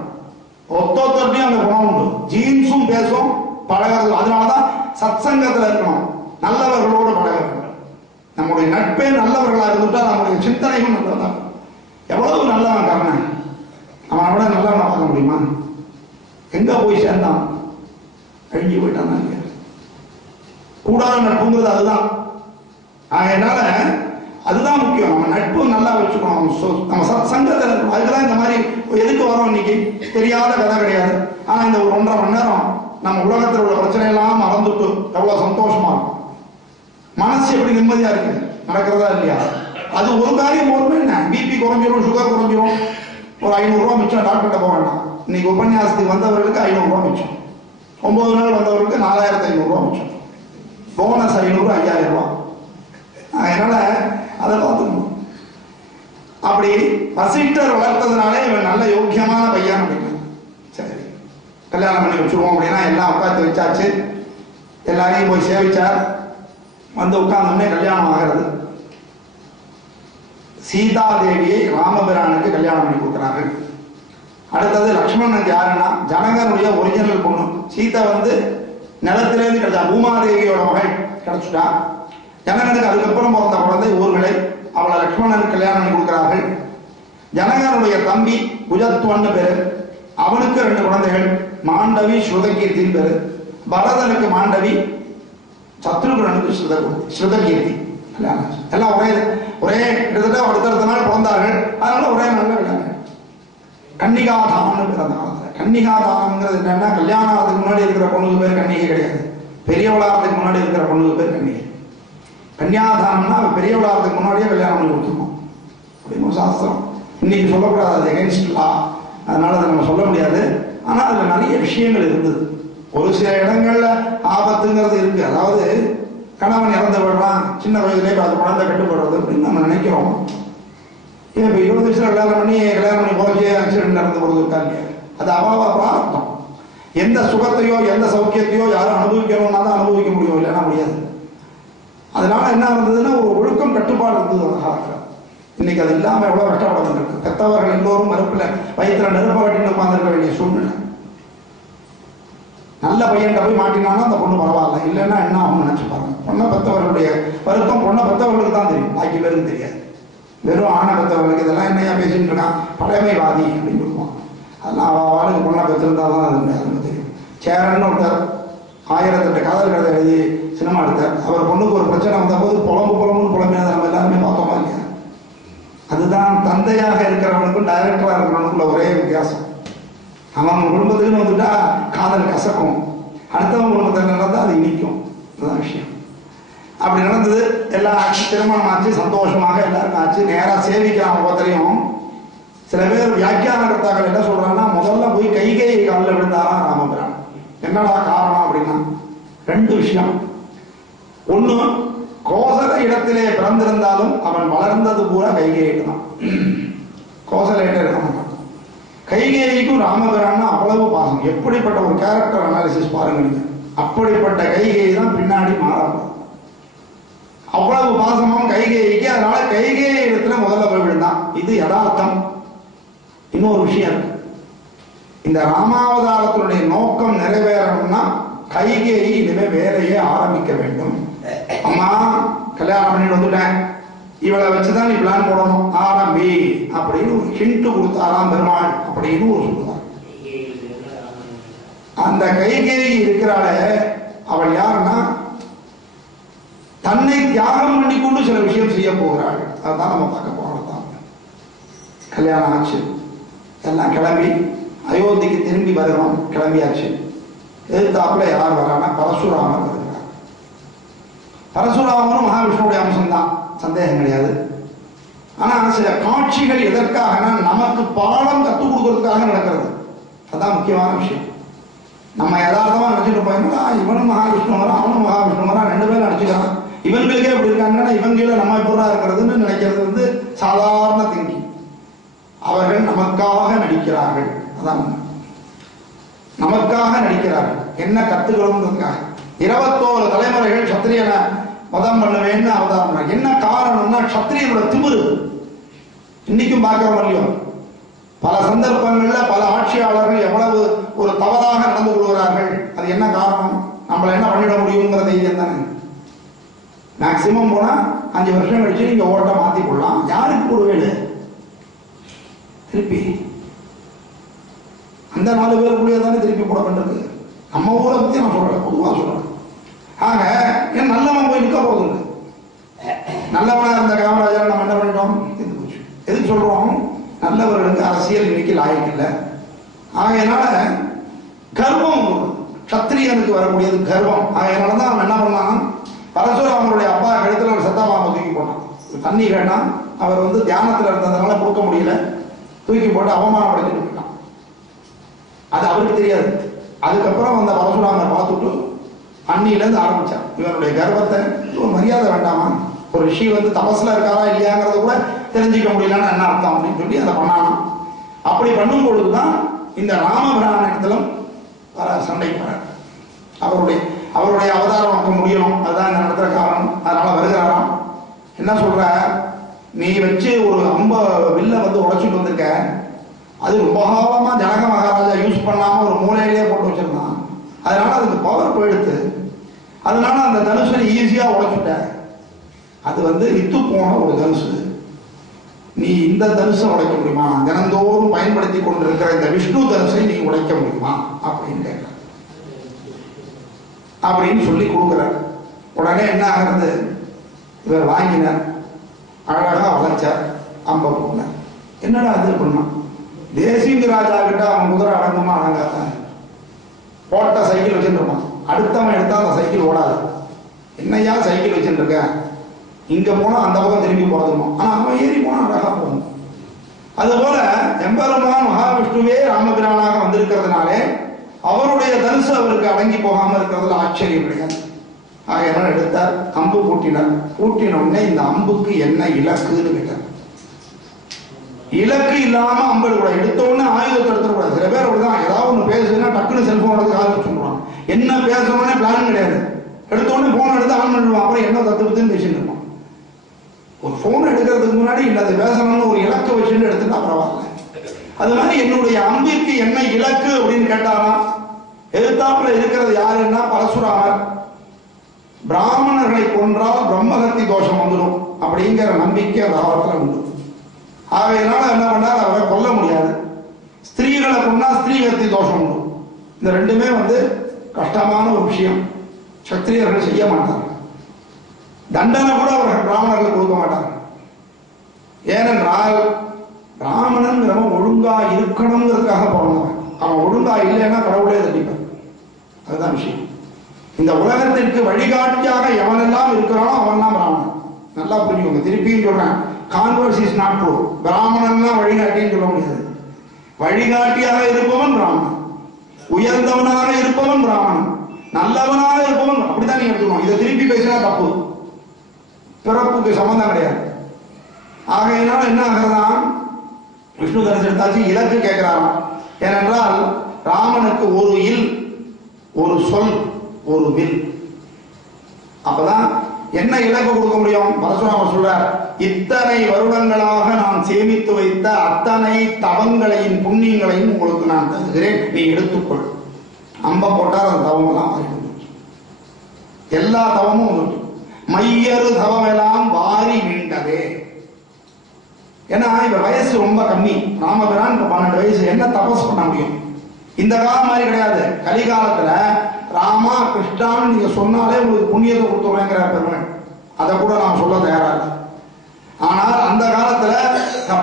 ஒத்தொத்தரையும் அந்த குணம் உண்டு. ஜீன்ஸும் பேசும், பழகிறது. அதனாலதான் சத்சங்கத்துல இருக்கணும், நல்லவர்களோடு பழக வேண்டும். நம்முடைய நட்பே நல்லவர்களா இருந்துட்டா நம்முடைய சிந்தனையும் நல்லதா. எவ்வளவு நல்லவன் கர்ணன், அவனை விட நல்லவனை பார்க்க முடியுமா? எங்க போய் சேர்ந்தான்? அழிஞ்சு போயிட்டான். கூடாத நட்புங்கிறது அதுதான். அதனால அதுதான் முக்கியம். நம்ம நட்பு நல்லா வச்சுக்கணும், நம்ம சங்கத்தில் இருக்கணும். அதுக்குதான் இந்த மாதிரி எதுக்கு வரோம் இன்னைக்கு தெரியாத கதை கிடையாது. ஆனா இந்த ஒரு 1.5 மணி நேரம் நம்ம உலகத்தில் உள்ள பிரச்சனை எல்லாம் மறந்துட்டு எவ்வளவு சந்தோஷமா இருக்கும். மனசு எப்படி நிம்மதியா இருக்கு, நடக்கிறதா இல்லையா? அது ஒரு காரியம் போதுமே. என்ன பிபி குறைஞ்சிரும், சுகர் குறைஞ்சிரும், ஒரு 500 ரூபா மிச்சம், டாக்டர்கிட்ட போக வேண்டாம். இன்னைக்கு உபன்யாசத்துக்கு வந்தவர்களுக்கு 500 ரூபா மிச்சம், 9 நாள் வந்தவர்களுக்கு 4500 ரூபா மிச்சம், போனஸ் 500, 5000 ரூபா. அதனால அதை பார்த்துக்கணும். அப்படி வசிஷ்டர் வளர்த்ததுனாலே இவன் நல்ல யோக்கியமான பையன் அப்படின்னு சரி கல்யாணம் பண்ணி வச்சுருவோம் அப்படின்னா எல்லாம் உட்காந்து வச்சாச்சு. எல்லாரையும் போய் சேவிச்சார். வந்து உட்கார்ந்தோடனே கல்யாணம் ஆகிறது. சீதா தேவியை ராமபிரானுக்கு கல்யாணம் பண்ணி கொடுக்குறாரு. அடுத்தது லக்ஷ்மணனுக்கு யாருன்னா ஜனகனுடைய ஒரிஜினல் பொண்ணு சீதா வந்து நிலத்திலேருந்து கிடைச்சா, பூமாதேவியோட மகள் கிடைச்சுட்டா. ஜனகனுக்கு அதுக்கப்புறம் பிறந்த குழந்தை ஊர்மிளை, அவளை லக்ஷ்மணனுக்கு கல்யாணம் பண்ணி கொடுக்கிறார்கள். ஜனகனுடைய தம்பி குஜத்வன்னு பேரு, அவனுக்கு 2 குழந்தைகள், மாண்டவி ஸ்ருதகீர்த்தின்னு பேரு. பரதனுக்கு மாண்டவி, சத்ருகனுக்கு ஸ்ருதகீர்த்தி. எல்லாம் ஒரே கிட்டத்தட்ட அடுத்தடுத்த நாள் பிறந்தார்கள். அதனால ஒரே நல்ல கல்யாணம். கன்னிகாதானம்னு பிறந்த காலத்துல. கன்னிகாதானம்ங்கிறது என்னன்னா, கல்யாணம் ஆகிறதுக்கு முன்னாடி இருக்கிற பொண்ணுக்கு பேர் கன்னிகை கிடையாது, பெரியவளாகிறதுக்கு முன்னாடி இருக்கிற பொண்ணுக்கு பேர் கன்னிகை. கன்னியாதானம்னா பெரியவளாகிறதுக்கு முன்னாடியே கல்யாணம் பண்ணி கொடுத்துருக்கோம் அப்படின்னு சாஸ்திரம். இன்னைக்கு சொல்லக்கூடாது, அது எகென்ஸ்ட் லா, அதனால அதை நம்ம சொல்ல முடியாது. ஆனா அதுல நிறைய விஷயங்கள் இருந்தது. ஒரு சில இடங்கள்ல ஆபத்துங்கிறது இருக்கு. அதாவது கணவன் இறந்து விடுறான், சின்ன வயதிலே அது குழந்தை கெட்டு போடுறது அப்படின்னு நம்ம நினைக்கிறோம். ஏன் இப்போ 20 வயசுல கல்யாணம் பண்ணி போச்சு ஆக்சிடென்ட் நடந்து போகிறது இருக்காங்க. அது அவாவா பிரார்த்தம். எந்த சுகத்தையோ எந்த சௌக்கியத்தையோ யாரும் அனுபவிக்கணும்னா தான் அனுபவிக்க முடியும், இல்லைன்னா முடியாது. அதனால என்ன இருந்ததுன்னா ஒரு ஒழுக்கம் கட்டுப்பாடு இருந்தது அந்த காலத்தில். இன்னைக்கு அது இல்லாமல் எவ்வளோ கஷ்டப்பட இருக்கு. பெற்றவர்கள் எல்லோரும் மறுப்பில் வயிற்றுல நெருப்ப கட்டின்னு உட்காந்துருக்க வேண்டிய சூழ்நிலை. நல்ல பையன்கிட்ட போய் மாட்டினாலும் அந்த பொண்ணு பரவாயில்ல, இல்லைன்னா என்ன அவங்க நினைச்சுப்பாங்க. பொண்ணை பெற்றவர்களுடைய வருத்தம் பொண்ணை பெற்றவர்களுக்கு தான் தெரியும், பாக்கி பேருக்கு தெரியாது. வெறும் ஆணை பெற்றவர்களுக்கு இதெல்லாம் என்னையா பேசிட்டு இருக்கான், பழமைவாதி அப்படின்னு சொல்லுவான். அதெல்லாம் அவளுக்கு பொண்ணை பெற்றிருந்தா தான் அது தெரியும். சேரன்னு ஒருத்தர் 1008 காதல் கதை எழுதி சினிமா எடுத்தார். அவர் பொண்ணுக்கு ஒரு பிரச்சனை வந்த போது புலம்புன்னு புலம்பினதை நம்ம எல்லாருமே பார்த்தோமா இல்லையா? அதுதான் தந்தையாக இருக்கிறவனுக்கும் டைரக்டராக இருக்கிறவனுக்குள்ள ஒரே வித்தியாசம். அவன் குடும்பத்துக்குன்னு வந்துட்டா காதல் கசக்கும், அடுத்தவங்க குடும்பத்தில் நடந்தால் அது இனிக்கும். அதுதான் விஷயம். அப்படி நடந்தது. எல்லாம் ஆச்சு, திருமணம் ஆச்சு, சந்தோஷமாக எல்லாருக்கும் ஆச்சு. நேராக சேவிக்கிறான் ஒவ்வொருத்தரையும். சில பேர் வியாக்கியானகர்த்தாக்கள் என்ன சொல்றாங்கன்னா, முதல்ல போய் கைகேயி காலில் விழுந்தாராம் ராமபிரான். என்னடா காரணம் அப்படின்னா 2 விஷயம். ஒண்ணு, கோசல இடத்திலே பிறந்திருந்தாலும் அவன் வளர்ந்தது பூரா கைகேயிட்டு தான். கோசலையிட்ட இருக்க மாட்டான். கைகேயிக்கும் ராமபிரான்னா அவ்வளவு பாசம். எப்படிப்பட்ட ஒரு கேரக்டர் அனாலிசிஸ் பாருங்க நீங்க. அப்படிப்பட்ட கைகேயி தான் பின்னாடி மாறாது. அவ்வளவு பாசமும் கைகேயிக்கு. அதனால கைகேயி இடத்துல முதல்ல போய் விழுந்தான். இது யதார்த்தம். இன்னொரு விஷயம் இருக்கு. இந்த ராமாவதாரத்தினுடைய நோக்கம் நிறைவேறணும்னா கைகேயி இனிமே வேலையே ஆரம்பிக்க வேண்டும். அம்மா கல்யாணம் பண்ணிட்டு வந்துட்டேன், இவளை வச்சுதான் நீ பிளான் போடணும், ஆரம்பி அப்படின்னு ஒரு ஹிண்ட் கொடுத்தாராம் பெருமாள் அப்படின்னு ஒரு சொல்லுவார். அந்த கைகேயி இருக்கிறாள, அவள் யாருன்னா தன்னை தியாகம் பண்ணி கொண்டு சில விஷயம் செய்ய போகிறாள். அதுதான் நம்ம பார்க்க போறோம். தான் கல்யாணம் ஆச்சு, எல்லாம் கிளம்பி அயோத்திக்கு திரும்பி வருகிறோம். கிளம்பியாச்சு. எதிர்த்தாப்புல யார் வரான்னா பரசுராமர் வருகிறார். பரசுராமனும் மகாவிஷ்ணுடைய அம்சம்தான், சந்தேகம் கிடையாது. ஆனா சில காட்சிகள் எதற்காகனா நமக்கு பாடம் கற்றுக் கொடுக்கறதுக்காக நடக்கிறது. அதுதான் முக்கியமான விஷயம். நம்ம யதார்த்தமா நினைச்சிட்டு போயிருந்தா இவனும் மகாவிஷ்ணு வரா, அவனும் மகாவிஷ்ணு வரா, 2 பேரும் நடிச்சுக்கிறான். இவங்களுக்கே எப்படி இருக்காங்கன்னா இவங்கள நம்ம எப்படா இருக்கிறதுன்னு நினைக்கிறது சாதாரண திங்கி. அவர்கள் நமக்காக நடிக்கிறார்கள். அதான் நமக்காக நடிக்கிறார்கள். என்ன கத்துக்கணும்ன்றதுக்காக 21 தலைமுறைகள் சத்திரியனை மதம் பண்ணுவேன்னு அவதாரம். என்ன காரணம்னா சத்திரியனோட திமிரு. இன்னைக்கும் பார்க்கிறோம் இல்லையோ, பல சந்தர்ப்பங்கள்ல பல ஆட்சியாளர்கள் எவ்வளவு ஒரு தவறாக நடந்து கொள்கிறார்கள். அது என்ன காரணம்? நம்மளை என்ன பண்ணிட முடியுங்கிற தைரியம் தானே. மேக்சிமம் போனா 5 வருஷம் கழிச்சு நீங்க ஓட்ட மாத்தி கொள்ளலாம். யாருக்கு போடுவேடு திருப்பி அந்த 4 பேருக்குள்ளே தானே திருப்பி போட வேண்டியது. நம்ம ஊரை பத்தி நான் சொல்றேன், பொதுவாக சொல்றேன். ஆக ஏன் நல்லவன் போய் நிற்க போகுது. நல்லவனா இருந்த காமராஜர் நம்ம என்ன பண்ணிட்டோம், தீர்ந்து போச்சு. எதுக்கு சொல்றோம்? நல்லவர்களுக்கு அரசியல் இன்னைக்கு லாயக்கு இல்லை. ஆகையினால கர்வம், சத்திரியனுக்கு வரக்கூடியது கர்வம். ஆகையினாலதான் அவன் என்ன பண்ணான், பரசுராமனுடைய அப்பா கழுத்துல ஒரு சத்தாபாம்பை தூக்கி போட்டான். தண்ணி கேட்டா அவர் தியானத்துல இருந்ததுனால கொடுக்க முடியல, தூக்கி போட்டு அவமானப்படுத்திட்டு போயிட்டான். அது அவருக்கு தெரியாது. அதுக்கப்புறம் அந்த பரசுராமர் பார்த்துட்டு அன்னியிலேருந்து ஆரம்பிச்சான் இவனுடைய கர்வத்தை. ஒரு மரியாதை வேண்டாமா? ஒரு ரிஷி தபஸ்ல இருக்காரா இல்லையாங்கிறத கூட தெரிஞ்சுக்க முடியலன்னு என்ன அர்த்தம் அப்படின்னு சொல்லி அதை பண்ணானா. அப்படி பண்ணும் பொழுதுதான் இந்த ராமபிரானிடத்திலும் வர சண்டைக்கு வர அவருடைய அவதாரம் நமக்கு முடியணும். அதுதான் இந்த நடத்துற காரணம். அதனால வருகிறாராம். என்ன சொல்ற, நீ வச்சு ஒரு வில்ல உடைச்சிட்டு வந்திருக்க, அது ரொம்ப காலமா ஜனக மகாராஜா யூஸ் பண்ணாம ஒரு மூலையிலேயே போட்டு வச்சிருந்தான். அதனால அதுக்கு பவர் போயிடுத்து. அதனால அந்த தனுஷை ஈஸியா உடைச்சுட்ட. அது இத்து போன ஒரு தனுசு. நீ இந்த தனுசை உடைக்க முடியுமா? தினந்தோறும் பயன்படுத்தி கொண்டிருக்கிற இந்த விஷ்ணு தனுசை நீ உடைக்க முடியுமா அப்படின்னு கேட்க அப்படின்னு சொல்லி கொடுக்குறார். உடனே என்ன ஆகிறது, இவர் வாங்கினார், அழகா வளைச்சார், அம்ப போனார். என்னடா அது பண்ணான், தேசிங்க ராஜா கிட்ட அவன் குதிரை அடங்குமா அடங்காத, போட்ட சைக்கிள் வச்சுருப்பான், அடுத்தவன் எடுத்தா அந்த சைக்கிள் ஓடாது. என்னையா சைக்கிள் வச்சுருக்க, இங்க போனா அந்த பக்கம் திரும்பி போறதுமா, ஆனா அவன் ஏறி போனா அழகா போகணும். அதுபோல எம்பெருமான் மகாவிஷ்ணுவே ராமபிரானாக வந்திருக்கிறதுனாலே அவருடைய தனுசு அவருக்கு அடங்கி போகாம இருக்கிறதுல ஆச்சரியம் கிடையாது. ஆகையெல்லாம் எடுத்தார், அம்பு பூட்டினார். பூட்டின உடனே இந்த அம்புக்கு என்ன இலக்குன்னு கேட்டார். இலக்கு இல்லாம அம்பு கூட எடுத்த உடனே ஆயுதத்தை எடுத்துக்கூடாது. சில பேர் அப்படிதான், ஏதாவது ஒண்ணு பேசுதுன்னா டக்குன்னு செல்போன் எடுத்து காது சொல்லுவாங்க. என்ன பேசணும்னே பிளான் கிடையாது, எடுத்த உடனே போன் எடுத்து ஆன் பண்ணிடுவான். அப்புறம் என்ன தத்துவத்துன்னு பேசிட்டு இருப்பான். ஒரு போன் எடுக்கிறதுக்கு முன்னாடி இல்லை அது பேசணும்னு ஒரு இலக்கு வச்சுட்டு எடுத்துட்டா பரவாயில்ல. அது மாதிரி என்னுடைய அம்பிற்கு என்ன இலக்கு அப்படின்னு கேட்டாராம். எதிர்த்தாப்புல இருக்கிறது யாருன்னா பரசுராமர். பிராமணர்களை கொன்றால் பிரம்மகத்தி தோஷம் வந்துடும் அப்படிங்கிற நம்பிக்கை அந்த காலத்துல உண்டு. ஆகையினால என்ன பண்ணார், அவரை கொல்ல முடியாது. ஸ்திரீகளை கொண்டா ஸ்திரீகத்தி தோஷம் உண்டு. இந்த ரெண்டுமே கஷ்டமான ஒரு விஷயம். சத்திரியர்கள் செய்ய மாட்டார்கள். தண்டனை கூட அவர்கள் பிராமணர்கள் கொடுக்க மாட்டார்கள். ஏனென்றால் பிராமணன் ஒழுங்கா இருக்கணுங்கிறதுக்காக பிறந்தவன். அவன் ஒழுங்கா இல்லைன்னா கடவுளே தண்டிப்பான். அதுதான் விஷயம். இந்த உலகத்திற்கு வழிகாட்டியாக எவனெல்லாம் இருக்கிறானோ அவன் தான் பிராமணன். நல்லா புரிஞ்சுக்கோங்க. திருப்பியும் சொல்றேன், கான்வர்ஸ் இஸ் நாட் ட்ரூ. பிராமணன்லாம் வழிகாட்டின்னு சொல்ல முடியாது. வழிகாட்டியாக இருப்பவன் பிராமணன், உயர்ந்தவனாக இருப்பவன் பிராமணன், நல்லவனாக இருப்பவன். அப்படித்தான் நீங்க எடுத்துக்கணும். இதை திருப்பி பேசினா தப்பு. பிறப்புக்கு சம்பந்தம் கிடையாது. ஆகையினால என்ன ஆகிறதா, விஷ்ணு தனுசு எடுத்தாச்சு, இலக்கு கேட்கிறாராம். ஏனென்றால் ராமனுக்கு ஒரு இல், ஒரு சொல், ஒரு வில். அப்பதான் என்ன இலக்கு கொடுக்க முடியும்? பரசுராமர் சொல்றார், இத்தனை வருடங்களாக நான் சேமித்து வைத்த அத்தனை தவங்களையும் புண்ணியங்களையும் உங்களுக்கு நான் தருகிறேன், நீ எடுத்துக்கொள். அம்ப போட்டால் அந்த தவம் எல்லாம் எல்லா தவமும் மையறு தவம் எல்லாம் வாரி மீண்டதே. ஏன்னா இப்ப வயசு ரொம்ப கம்மி. ராமபிரான் இப்ப 12 வயசு, என்ன தபஸ் பண்ண முடியும்? இந்த காலம் மாதிரி கிடையாது. கலிகாலத்துல ராமா கிருஷ்ணான்னு நீங்க சொன்னாலே உங்களுக்கு புண்ணியத்தை கொடுத்துருவேங்கிற பெருமன். அதை கூட நான் சொல்ல தயாரா இல்லை. ஆனால் அந்த காலத்துல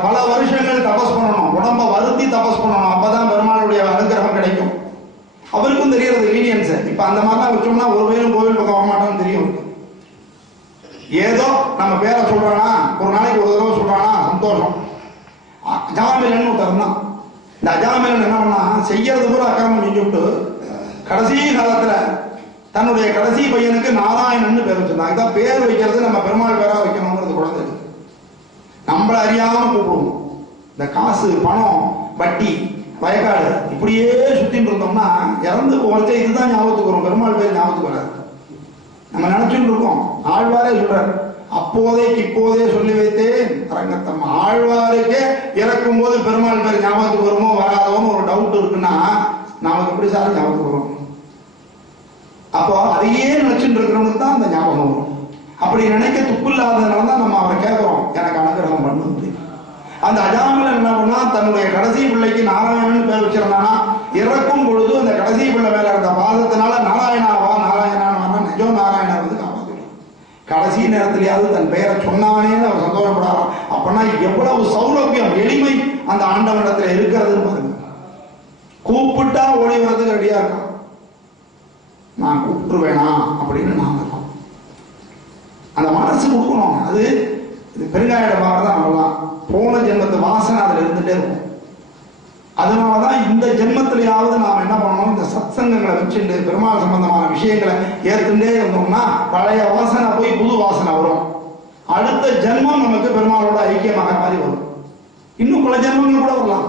பல வருஷங்கள் தபஸ் பண்ணணும், உடம்ப வருத்தி தபஸ் பண்ணணும். அப்பதான் பெருமாளுடைய அனுகிரகம் கிடைக்கும். அவருக்கும் தெரியறது லீனியன்ஸ். இப்ப அந்த மாதிரிலாம் வச்சோம்னா ஒரு பேரும் கோவில் பக்கம் வரமாட்டான்னு தெரியும். ஏதோ நம்ம பேரை சொல்றானா, ஒரு நாளைக்கு ஒரு தடவை சொல்றானா சந்தோஷம். அஜாமிலன் ஒருத்தர் தான். இந்த அஜாமிலன் என்ன பண்ணா, செய்யறது கூட அக்கிரமம் செஞ்சுட்டு கடைசி காலத்துல தன்னுடைய கடைசி பையனுக்கு நாராயணன் பேர் வச்சிருந்தாங்க. இதான் பேர் வைக்கிறது நம்ம பெருமாள் பேரா வைக்கணுங்கிறது குழந்தை. நம்மள அறியாம கூப்பிடுவோம். இந்த காசு, பணம், வட்டி, வயக்காடு இப்படியே சுத்தின்னு இருந்தோம்னா இறந்து போகிறச்சே இதுதான் ஞாபகத்துக்கு வரும், பெருமாள் பேர் ஞாபகத்துக்கு வராது. நம்ம நினைச்சுட்டு இருக்கோம். ஆழ்வாரே சொல்றார், அப்போதைக்கு இப்போதே சொல்லி வைத்தேன் அரங்கத்தம். ஆழ்வாருக்கே இறக்கும் போது பெருமாள் பேர் ஞாபகத்துக்கு வருமோ வராதோன்னு ஒரு டவுட் இருக்குன்னா நமக்கு எப்படி சார் ஞாபகத்துக்கு வரும்? அப்போ அதையே நினைச்சுட்டு இருக்கிறவனுக்கு தான் அந்த ஞாபகம் வரும். அப்படி நினைக்க துப்பில்லாததுனால தான் நம்ம அவரை கேட்கிறோம், எனக்கு அனுகிரகம் பண்ணு. அந்த அஜாமிலன் என்ன பண்ணா, தன்னுடைய கடைசி பிள்ளைக்கு நாராயணன் பேர் வச்சிருந்தானா, இறக்கும் பொழுது அந்த கடைசி பிள்ளை மேல இருந்த பாசத்தினால நாராயணாவா நாராயணாவா நிஜோ நாராயணர் காப்பாற்றிடும். கடைசி நேரத்திலேயாவது தன் பெயரை சொன்னானேன்னு அவர் சந்தோஷப்படாராம். அப்படின்னா எவ்வளவு சௌலபியம், எளிமை அந்த ஆண்டவனிடத்துல இருக்கிறதுன்னு பாருங்க. கூப்பிட்டா ஓடி வர்றதுக்கு ரெடியா இருக்கான். நான் கூப்பிட்டுருவேனா அப்படின்னு நாம இருக்கோம். அந்த மனசு கொடுக்கணும். அது பெருங்காயிட தான் நம்மலாம் போன ஜென்மத்து வாசனை அதுல இருந்துட்டே இருக்கும். அதனாலதான் இந்த ஜென்மத்திலேயாவது நாம் என்ன பண்ணணும், இந்த சத்சங்கங்களை வச்சுட்டு பெருமாள் சம்பந்தமான விஷயங்களை ஏற்றுட்டே இருந்தோம்னா பழைய வாசனை போய் புது வாசனை வரும். அடுத்த ஜென்மம் நமக்கு பெருமாளோட ஐக்கியமாக மாதிரி வரும். இன்னும் பல ஜென்மங்கள் கூட வரலாம்.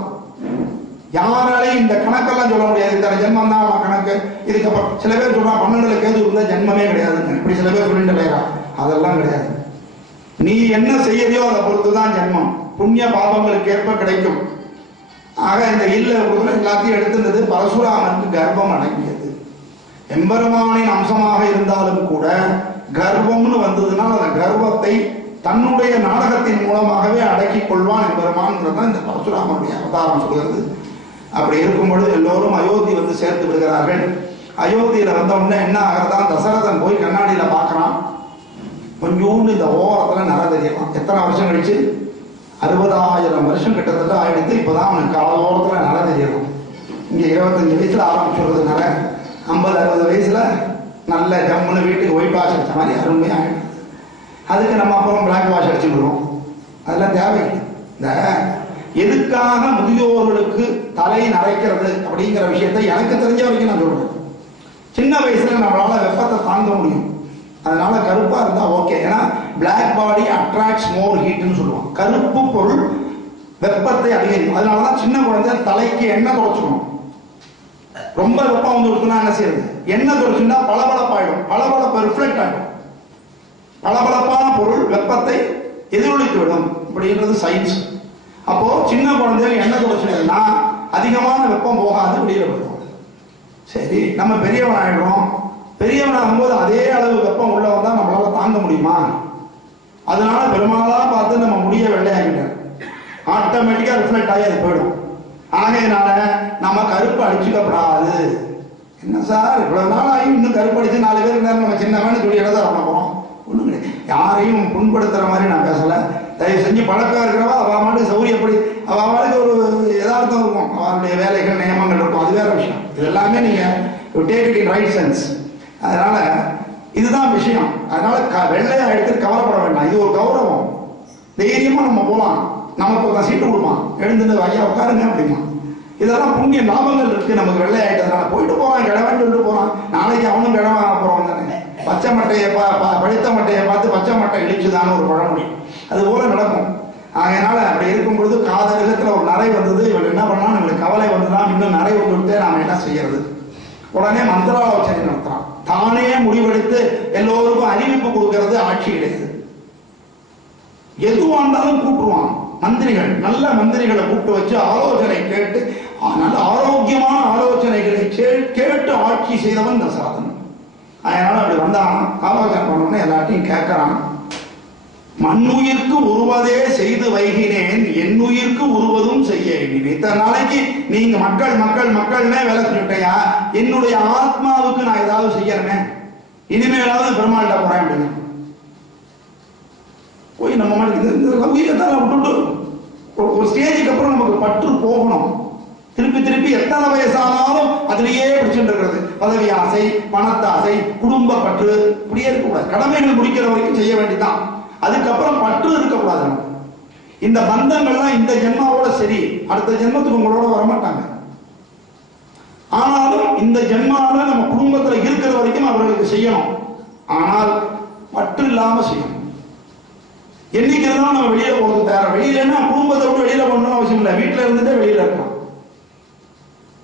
யாராலையும் இந்த கணக்கெல்லாம் சொல்ல முடியாது. இந்த ஜென்மம் தான் கணக்கு. இதுக்கப்புறம் சில பேர் சொல்றா 12 கேது இருந்த ஜென்மமே கிடையாதுங்க. இப்படி சில பேர் சொல்லிட்டு இல்லையா? அதெல்லாம் கிடையாது. நீ என்ன செய்யறியோ அதை பொறுத்துதான் ஜென்மம். புண்ணிய பாபங்களுக்கு ஏற்ப கிடைக்கும். ஆக இந்த இல்ல எல்லாத்தையும் எடுத்துனது பரசுராமனுக்கு கர்ப்பம் அடங்கியது. எம்பெருமானின் அம்சமாக இருந்தாலும் கூட கர்ப்பம்னு வந்ததுனால் அந்த கர்ப்பத்தை தன்னுடைய நாடகத்தின் மூலமாகவே அடக்கிக் கொள்வான் எம்பெருமான். இந்த பரசுராமனுடைய அவதாரம் சொல்கிறது. அப்படி இருக்கும் பொழுது எல்லோரும் அயோத்தி வந்து சேர்த்து விடுகிறார்கள். அயோத்தியில வந்த உடனே என்ன ஆகிறதா, தசரதன் போய் கண்ணாடியில பாக்குறான். கொஞ்சோண்டு இந்த ஓரத்துல நர தெரியலாம். எத்தனை வருஷம் கழிச்சு? 60,000 வருஷம் கிட்டத்தட்ட ஆயிடுத்து. இப்பதான் அவனுக்கு காலோரத்துல நர தெரியலாம். இங்க 25 வயசுல ஆரம்பிச்சுடுறது நர, 50-60 வயசுல நல்ல ஜம்முன்னு வீட்டுக்கு ஒயிட் வாஷ் அடிச்ச மாதிரி அருமையா ஆயிடுது. அதுக்கு நம்ம அப்புறம் பிளாக் வாஷ் அடிச்சு விடுவோம். அதெல்லாம் தேவை. இந்த எதுக்காக முதியோர்களுக்கு தலை நரைக்கிறது அப்படிங்கிற விஷயத்தை எனக்கு தெரிஞ்ச வரைக்கும் நான் சொல்றேன். சின்ன வயசுல நம்மளால வெப்பத்தை தாங்க முடியும். அதனால கருப்பா இருந்தா ஓகே. ஏன்னா பிளாக் பாடி அட்ராக்ட்ஸ் மோர் ஹீட்னு சொல்லுவாங்க. கருப்பு பொருள் வெப்பத்தை அதிகரிக்கும். அதனாலதான் சின்ன குழந்தை தலைக்கு எண்ணெய் தொடச்சுக்கணும். ரொம்ப வெப்பம் வந்து இருக்குன்னா என்ன செய்யறது? எண்ணெய் தொடச்சுன்னா பளபளப்பாயிடும். பளபளப்பு ரிஃப்ளெக்ட் ஆகிடும். பளபளப்பான பொருள் வெப்பத்தை எதிரொலித்து விடும் அப்படின்றது சயின்ஸ். அப்போ சின்ன குழந்தைகள் எண்ணெய் தொடச்சுன்னா அதிகமான வெப்பம் போகாது, வெளியில போயிடும். சரி, நம்ம பெரியவன் ஆயிடுறோம். பெரியவனாகும் போது அதே அளவு வெப்பம் உள்ள வந்தா நம்மளால தாங்க முடியுமா? அதனால பெருமாளா பார்த்து நம்ம முடிய வெள்ளையாகிட்டார். ஆட்டோமேட்டிக்கா ரிஃப்ளெக்ட் ஆகி அது போயிடும். ஆகையினால நம்ம கருப்பு அடிச்சுக்கப்படாது. என்ன சார் இவ்வளவு நாள் ஆகி இன்னும் கருப்பு அடிச்சு 4 பேருக்கு நம்ம சின்னவன்னு சொல்லி எழுத பண்ண போறோம்? ஒண்ணும் கிடையாது. யாரையும் புண்படுத்துற மாதிரி நான் பேசல. தயவு செஞ்சு பழக்கம் இருக்கிறவா அவ மாட்டுக்கு சௌரியப்படி அவ அவளுக்கு ஒரு யதார்த்தம் இருக்கும். அவளுடைய வேலைகள் நியமங்கள் இருக்கும், அது வேற விஷயம். இது எல்லாமே நீங்க take it in right sense. அதனால இதுதான் விஷயம். அதனால வெள்ளையா எடுத்து கவலைப்பட வேண்டாம். இது ஒரு கௌரவம். தைரியமா நம்ம போலாம். நமக்கு ஒரு சீட்டு கொடுப்பான், எழுந்து ஐயா உட்காருங்க அப்படிமா. இதெல்லாம் புண்ணிய லாபங்கள் இருக்கு நமக்கு. வெள்ளை ஆயிட்டதுனால போயிட்டு போறான், கிழவன் சொல்லிட்டு போறான். நாளைக்கு அவனும் கிழவன் போறான் தானே. பச்சை மட்டையை பழுத்த மட்டையை பார்த்து பச்சை மட்டை இழிச்சுதான ஒரு பழமொழி. அது போல நடக்கும். அதனால அப்படி இருக்கும் பொழுது காதலிகத்துல ஒரு நரை வந்தது. இவன் என்ன பண்ணா, இவங்களுக்கு கவலை வந்துதான், இன்னும் நரை வந்துட்டு நாம என்ன செய்யறது? உடனே மந்திராலோசனை நடத்துறான். தானே முடிவெடுத்து எல்லோருக்கும் அறிவிப்பு கொடுக்கறது ஆட்சி கிடையாது. எதுவாக இருந்தாலும் கூப்பிடுவான் மந்திரிகள். நல்ல மந்திரிகளை கூப்பிட்டு வச்சு ஆலோசனை கேட்டு நல்ல ஆரோக்கியமான ஆலோசனைகளை கேட்டு ஆட்சி செய்தவன் தசரதன். அதனால அப்படி வந்தான், ஆலோசனை பண்ணணும்னு எல்லாத்தையும் கேட்கறான். மண்ணுயிர்க்கு உருவதே செய்து வைகினேன், என்னுயிர்க்கு உருவதும் செய்ய எண்ணினேன். இத்தனை நாளைக்கு நீங்க மக்கள் மக்கள் மக்கள்னே வேலை சொல்லிட்டையா, என்னுடைய ஆத்மாவுக்கு நான் ஏதாவது செய்யறேனே, இனிமேலாவது பெருமாள்கிட்ட போறேன் அப்படின்னு போய் நம்ம உயிரெல்லாம் விட்டுட்டு ஒரு ஸ்டேஜுக்கு அப்புறம் நமக்கு பற்று போகணும். திருப்பி திருப்பி எத்தனை வயசானாலும் அதுலயே பிடிச்சுட்டு இருக்கிறது. பதவி ஆசை, பணத்தாசை, குடும்ப பற்று இப்படியே இருக்கக்கூடாது. கடமைகள் முடிக்கிற வரைக்கும் செய்ய வேண்டியதான். அதுக்கப்புறம் பற்று இருக்கக்கூடாது. இந்த பந்தங்கள்லாம் இந்த ஜென்மாவோட சரி, அடுத்த ஜென்மத்துக்கு உங்களோட வரமாட்டாங்க. ஆனாலும் இந்த ஜென்மாவில நம்ம குடும்பத்துல இருக்கிற வரைக்கும் அவர்களுக்கு செய்யணும். ஆனால் பற்று இல்லாம செய்யணும். என்னைக்கு இருந்தாலும் நம்ம வெளியில போறது தேவை. வெளியிலன்னா குடும்பத்தை விட்டு வெளியில போகணும்னு அவசியம் இல்லை. வீட்டுல இருந்துட்டே வெளியில இருக்கலாம்.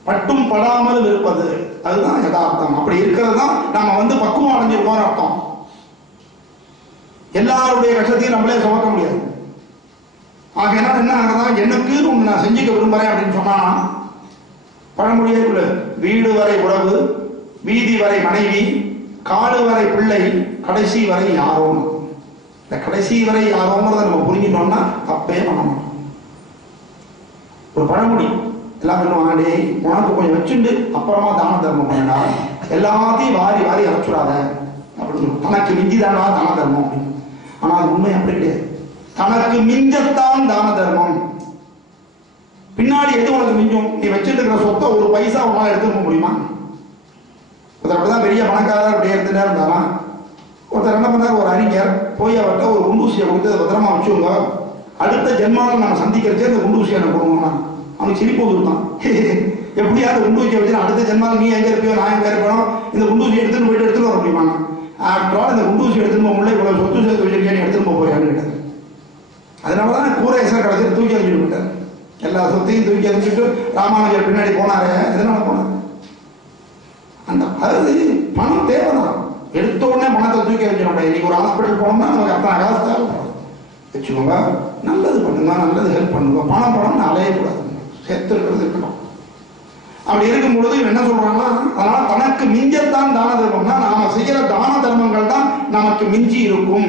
பட்டும் படாமல் இருப்பது அதுதான் யதார்த்தம். அப்படி இருக்கிறது தான் நாம பக்குவம் அடைஞ்சிருக்கோம் அர்த்தம். எல்லாருடைய கஷ்டத்தையும் நம்மளே சுமக்க முடியாது. ஆகையினால என்ன ஆகுதா, எனக்கு ஒண்ணு நான் செஞ்சுக்க விரும்புறேன் அப்படின்னு சொன்னா பழமொழியே உள்ள வீடு வரை உறவு, வீதி வரை மனைவி, காடு வரை பிள்ளை, கடைசி வரை யாரோன்னு. இந்த கடைசி வரை யாரோங்கிறத நம்ம புரிஞ்சுட்டோம்னா தப்பே பண்ண மாட்டோம். ஒரு பழமொழி எல்லாம் சொல்லுவாங்க, உனக்கு கொஞ்சம் வச்சுண்டு அப்புறமா தான தர்மம் பண்ணா, எல்லாத்தையும் வாரி வாரி அரைச்சுடாத அப்படின்னு சொல்லுவோம். தனக்கு மிஞ்சிதானா தான தர்மம் அப்படின்னு. ஆனா அது உண்மை அப்படி கிடையாது. தனக்கு மிஞ்சத்தான் தான தர்மம். பின்னாடி எது உனக்கு மிஞ்சும்? நீ வச்சுட்டு இருக்கிற சொத்தை ஒரு பைசா உன்னால எடுத்துக்க முடியுமா? அப்படிதான் பெரிய பணக்காரர் அப்படியே இருந்துட்டே இருந்தாராம். ஒருத்தர் என்ன பண்ணார், ஒரு அறிஞர் போய் அவர்கிட்ட ஒரு குண்டூசியை கொடுத்து அதை பத்திரமா வச்சுங்க, அடுத்த ஜென்மாவில் நம்ம சந்திக்கிறச்சே அந்த குண்டூசியை எனக்கு கொடுங்கண்ணா. அவனுக்கு சிரிப்பு வந்துருந்தான். எப்படியாவது குண்டூசியை வச்சு அடுத்த ஜென்மாவில் நீ எங்க இருப்பியோ நான் எங்க இருப்பேனோ இந்த குண்டூசி எடுத்துன்னு போயிட்டு எடுத்துட்டு வர முடியுமா? ஆஃப்டர் இந்த குண்டூசி எடுத்துன்னு போக முடியல, இவ்வளவு சொத்து சேர்த்து வச்சிருக்கேன் எடுத்துன்னு போக போறியான்னு கேட்டார். அதனாலதான் கூரேசர் கடைசியில் தூக்கி எறிஞ்சிட்டு விட்டார். எல்லா சொத்தையும் தூக்கி எறிஞ்சிட்டு ராமானுஜர் பின்னாடி போனாரு. எதனால போனார்? அந்த அதாவது பணம் தேவைதான். எடுத்த உடனே பணத்தை தூக்கி எறிஞ்சிட. இன்னைக்கு ஒரு ஹாஸ்பிட்டல் போனோம்னா நமக்கு அத்தனை காசு தேவைப்படும். வச்சுக்கோங்க, நல்லது பண்ணுங்க, நல்லது ஹெல்ப் பண்ணுங்க. பணம் அலையக்கூடாது, சேர்த்து இருக்கிறது இருக்கணும். அப்படி இருக்கும் பொழுது என்ன சொல்றாங்கன்னா, அதனால தனக்கு மிஞ்சத்தான் தான தர்மம்னா நாம செய்யற தான தர்மங்கள் தான் நமக்கு மிஞ்சி இருக்கும்.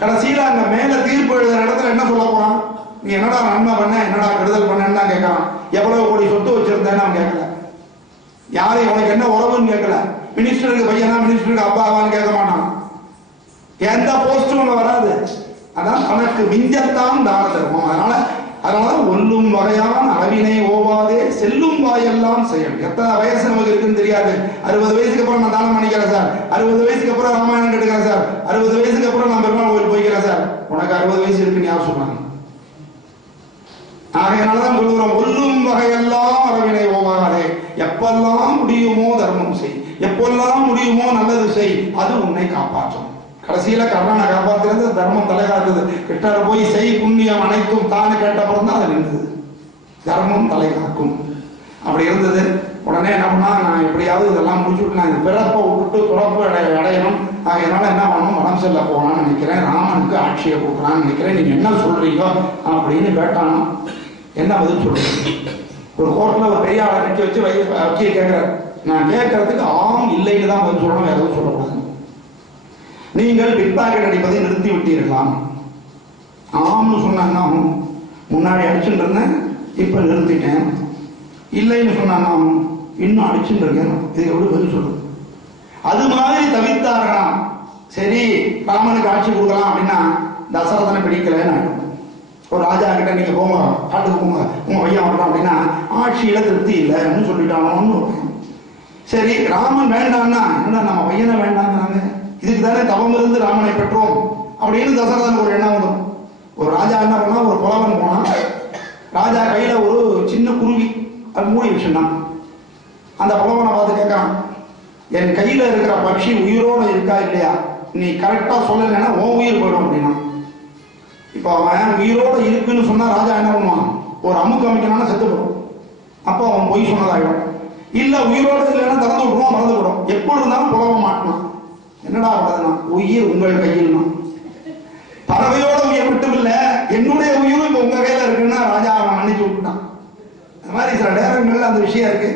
கடைசியில அங்க மேல தீர்ப்பு எழுதுற இடத்துல என்ன சொல்ல போறான், நீ என்னடா நன்மை பண்ண, என்னடா கெடுதல் பண்ணன்னு தான் கேட்கறான். எவ்வளவு கோடி சொத்து வச்சிருந்தேன்னு அவன் கேட்கல. யாரு உனக்கு என்ன உறவுன்னு கேட்கல. மினிஸ்டருக்கு பையனா, மினிஸ்டருக்கு அப்பாவான்னு கேட்க மாட்டான். எந்த போஸ்டும் வராது. அதான் தனக்கு மிஞ்சத்தான் தான தர்மம். அதனால ஒல்லும் வகையான அளவினை ஓவாதே செல்லும் வாயெல்லாம் செயல். எத்தனை வயசு நமக்கு இருக்குன்னு தெரியாது. 60 வயசுக்கு அப்புறம் நான் தானம் பண்ணிக்கிறேன் சார், 60 வயசுக்கு அப்புறம் ராமாயணம் எடுக்கிறேன் சார், 60 வயசுக்கு அப்புறம் நான் பெருமாள் கோயில் போய்க்கிறேன் சார். உனக்கு 60 வயசு இருக்குன்னு யார் சொன்னாங்க? ஆகையினாலதான் சொல்லுகிறோம், ஒல்லும் வகையெல்லாம் அளவினை ஓவாதே. எப்பெல்லாம் முடியுமோ தர்மம் செய், எப்பெல்லாம் முடியுமோ நல்லது செய், அது உன்னை காப்பாற்றும். கடைசியில கர்ணனை காப்பாத்துறது தர்மம் தலை காக்குது. கிட்ட போய் செய் புண்ணியம் அனைத்தும் தானே கேட்டப்புறம் தான் அது நின்றுது. தர்மம் தலை காக்கும். அப்படி இருந்தது. உடனே என்ன பண்ணா, நான் எப்படியாவது இதெல்லாம் முடிச்சுட்டு நான் பிறப்பை விட்டுட்டு துறப்பு அடையணும், அதனால என்ன பண்ணணும், வனம் செல்ல போகலான்னு நினைக்கிறேன், ராமனுக்கு ஆட்சியை கொடுக்கலான்னு நினைக்கிறேன், நீங்க என்ன சொல்றீங்க அப்படின்னு கேட்டானா. என்ன பதில் சொல்றீங்க? ஒரு கோர்ட்ல ஒரு பெரிய ஆளை நிற்க வச்சு வக்கீல் கேட்கிறார். நான் கேட்கறதுக்கு ஆம் இல்லைன்னு தான் பதில் சொல்லணும், எதுவும் சொல்லக்கூடாது. நீங்கள் பிக் பாக்கெட் அடிப்பதை நிறுத்தி விட்டீர்களாம். ஆம்னு சொன்னாங்க, முன்னாடி அடிச்சுட்டு இருந்தேன், இப்ப நிறுத்திட்டேன். இல்லைன்னு சொன்னாங்க, இன்னும் அடிச்சுட்டு இருக்கேன், இதுக்கு எப்படி பதில் சொல்றது? அது மாதிரி தவித்தார்களாம். சரி ராமனுக்கு ஆட்சி கொடுக்கலாம் அப்படின்னா தசரதனை பிடிக்கலன்னு ஆயிடும். ஒரு ராஜா கிட்ட நீங்க போங்க, காட்டுக்கு போங்க, உங்க பையன் வரலாம் அப்படின்னா ஆட்சியில திருப்தி இல்லைன்னு சொல்லிட்டானோன்னு. சரி ராமன் வேண்டான்னா என்ன, நம்ம பையனை வேண்டாங்கிறாங்க, இதுக்கு தானே தவம் இருந்து ராமனை பெற்றோம் அப்படின்னு தசரதனுக்கு ஒரு எண்ணம் வரும். ஒரு ராஜா என்ன பண்ணா, ஒரு புலவன் போனா, ராஜா கையில ஒரு சின்ன குருவி அது மூடி வச்சுட்டான். அந்த புலவனை பார்த்து கேட்கறான், என் கையில இருக்கிற பட்சி உயிரோட இருக்கா இல்லையா, நீ கரெக்டா சொல்லலைன்னா உன் உயிர் போயிடும் அப்படின்னா. இப்ப அவன் உயிரோட இருக்குன்னு சொன்னா ராஜா என்ன பண்ணுவான், ஒரு அமுக்கு அமைக்கணும்னா செத்து போடும். அப்போ அவன் பொய் சொன்னதாயிடும். இல்ல உயிரோட இல்லைன்னா திறந்து விட்டுருவான், மறந்து விடும். எப்படி இருந்தாலும் புலவ மாட்டணும். என்னடா அப்படின்னா, உயிர் உங்கள் கையில் தான். பறவையோட உயிர் மட்டும் இல்ல, என்னுடைய உயிரும் இப்ப உங்க கையில இருக்குன்னா ராஜா அவன் மன்னிச்சு விட்டுட்டான். அந்த மாதிரி சில நேரங்கள்ல அந்த விஷயம் இருக்கு.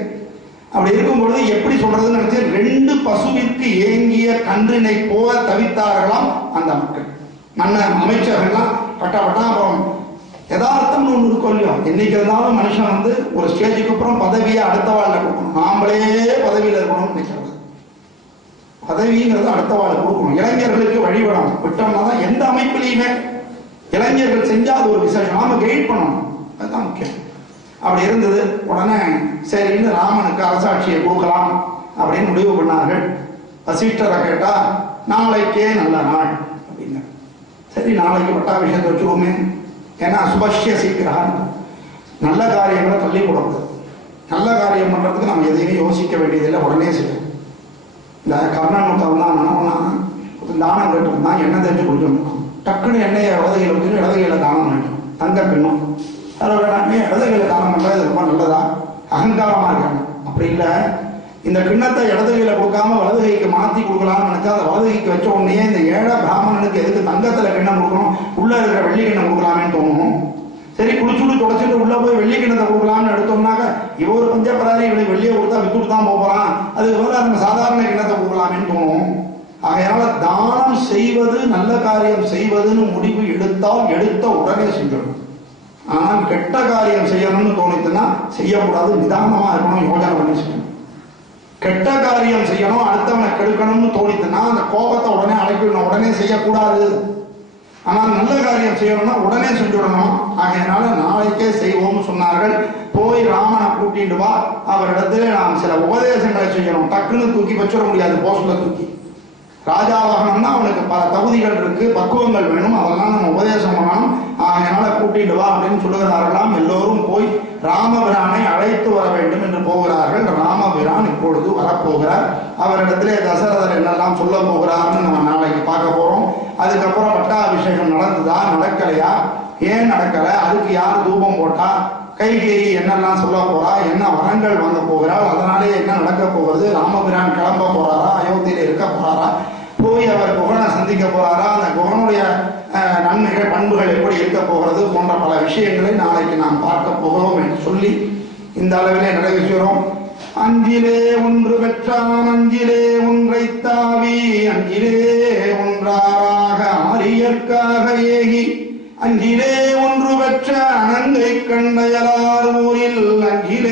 அப்படி இருக்கும் பொழுது எப்படி சொல்றதுன்னு நினைச்சு, 2 பசுவிற்கு ஏங்கிய கன்றினை போல தவித்தார்களாம் அந்த மக்கள். மன்னர் அமைச்சர்கள்லாம் பட்டா அப்புறம் யதார்த்தம்னு ஒன்று இருக்கும் இல்லையோ, என்னைக்கு இருந்தாலும் மனுஷன் வந்து ஒரு ஸ்டேஜுக்கு அப்புறம் பதவியை அடுத்த வாழ்ல கொடுக்கணும். நாமளே பதவியில இருக்கணும்னு நினைக்கிறது. பதவிங்கிறது அடுத்த வாழ் கொடுக்கணும். இளைஞர்களுக்கு வழிபடணும். விட்டோம்னா தான் எந்த அமைப்பிலையுமே இளைஞர்கள் செஞ்சா அது ஒரு விசேஷம், நாம கைட் பண்ணணும், அதுதான் முக்கியம். அப்படி இருந்தது. உடனே சரின்னு ராமனுக்கு அரசாட்சியை கொடுக்கலாம் அப்படின்னு முடிவு பண்ணார்கள். வசிஷ்டரை கேட்டா, நாளைக்கே நல்ல நாள் அப்படிங்க. சரி நாளைக்கு பட்டாபிஷேகத்தை வச்சுருவோமே, ஏன்னா சுபஷ்ய சீக்கிரம் நல்ல காரியங்களை தள்ளி கொடுக்குது. நல்ல காரியம் பண்றதுக்கு நம்ம எதையுமே யோசிக்க வேண்டியதில்லை, உடனே செய்யும். இந்த கர்ணனுக்கு தான் நினைப்பா, தானம் கேட்டு எண்ணெய் தேய்ச்சி குடிச்சோம், டக்குன்னு எண்ணெயை இடதுகையில் வச்சு இடதுகையில தானம் வேண்டும். தங்க பெண்ணும் இடதுகையில தானம் பண்றது ரொம்ப நல்லதா, அகங்காரமா இருக்காங்க. அப்படி இல்லை, இந்த கிண்ணத்தை இடதுகையில கொடுக்காம வலதுகைக்கு மாத்தி கொடுக்கலாம்னு நினைச்சா, அந்த வலதுகைக்கு வச்ச உடனே இந்த ஏழை பிராமணனுக்கு எதுக்கு தங்கத்துல கிண்ணம் கொடுக்கணும், உள்ள இருக்கிற வெள்ளி கிண்ணம் கொடுக்கலாமேன்னு தோணும். சரி குளிச்சுட்டு தொடச்சிட்டு உள்ள போய் வெள்ளி கிண்ணத்தை கொடுக்கலாம்னு எடுத்தோம்னாக்க, இவர் பஞ்சப்பராரி இவனை வெள்ளியை கொடுத்தா வித்துட்டு தான் போறான், அதுக்கு மேல நம்ம சாதாரண கிண்ணத்தை கொடுக்கலாமேன்னு தோணும். ஆகையால தானம் செய்வது, நல்ல காரியம் செய்வதுன்னு முடிவு எடுத்தால் எடுத்த உடனே செஞ்சிடணும். ஆனால் கெட்ட காரியம் செய்யணும்னு தோணித்துன்னா செய்யக்கூடாது, நிதானமா இருக்கணும், யோஜனை பண்ணி செய்யணும். கெட்ட காரியம் செய்யணும், அடுத்தவனை கெடுக்கணும்னு தோணித்துன்னா அந்த கோபத்தை உடனே அடைக்கணும், உடனே செய்யக்கூடாது. ஆனால் நல்ல காரியம் செய்யணும்னா உடனே செஞ்சுடணும். ஆகையினால நாளைக்கே செய்வோம்னு சொன்னார்கள். போய் ராமனை கூட்டிட்டு வா, அவரிடத்துல நாம் சில உபதேசங்களை செய்யணும். டக்குன்னு தூக்கி வச்சிட முடியாது, போஸ்ட்ல தூக்கி. ராஜாவாகணும்னா அவனுக்கு பல தகுதிகள் இருக்கு, பக்குவங்கள் வேணும், அதெல்லாம் நம்ம உபதேசம் பண்ணணும். அதனால கூட்டிட்டு வா அப்படின்னு சொல்லுகிறார்களாம். எல்லோரும் போய் ராமபிரானை அழைத்து வர வேண்டும் என்று போகிறார்கள். ராமபிரான் இப்பொழுது வரப்போகிறார். அவரிடத்திலே தசரதர் என்னெல்லாம் சொல்ல போகிறார்னு நம்ம நாளைக்கு பார்க்க போறோம். அதுக்கப்புறம் பட்டாபிஷேகம் நடந்ததா நடக்கலையா, ஏன் நடக்கல, அதுக்கு யார் தூபம் போட்டா, கைகேயி என்னெல்லாம் சொல்ல போறா, என்ன வரங்கள் வாங்க போகிறாள், அதனாலே என்ன நடக்க போகிறது, ராமபிரான் கிளம்ப போறாரா, அயோத்தியில இருக்க போறாரா, போய் அவர் குகனை சந்திக்க போறாரா, அந்த குகனுடைய நன்மைகள் பண்புகள் எப்படி இருக்க போகிறது போன்ற பல விஷயங்களை நாளைக்கு நாம் பார்க்க போகிறோம் என்று சொல்லி இந்த அளவிலே நிறைவு செய்கிறோம். அஞ்சிலே ஒன்று பெற்றான் அஞ்சிலே ஒன்றை தாவி, அஞ்சிலே ஒன்றாராக ஆரியற்காக ஏகி, அஞ்சிலே ஒன்று பெற்ற அனங்கை கண்டையலார் ஊரில் அஞ்சிலே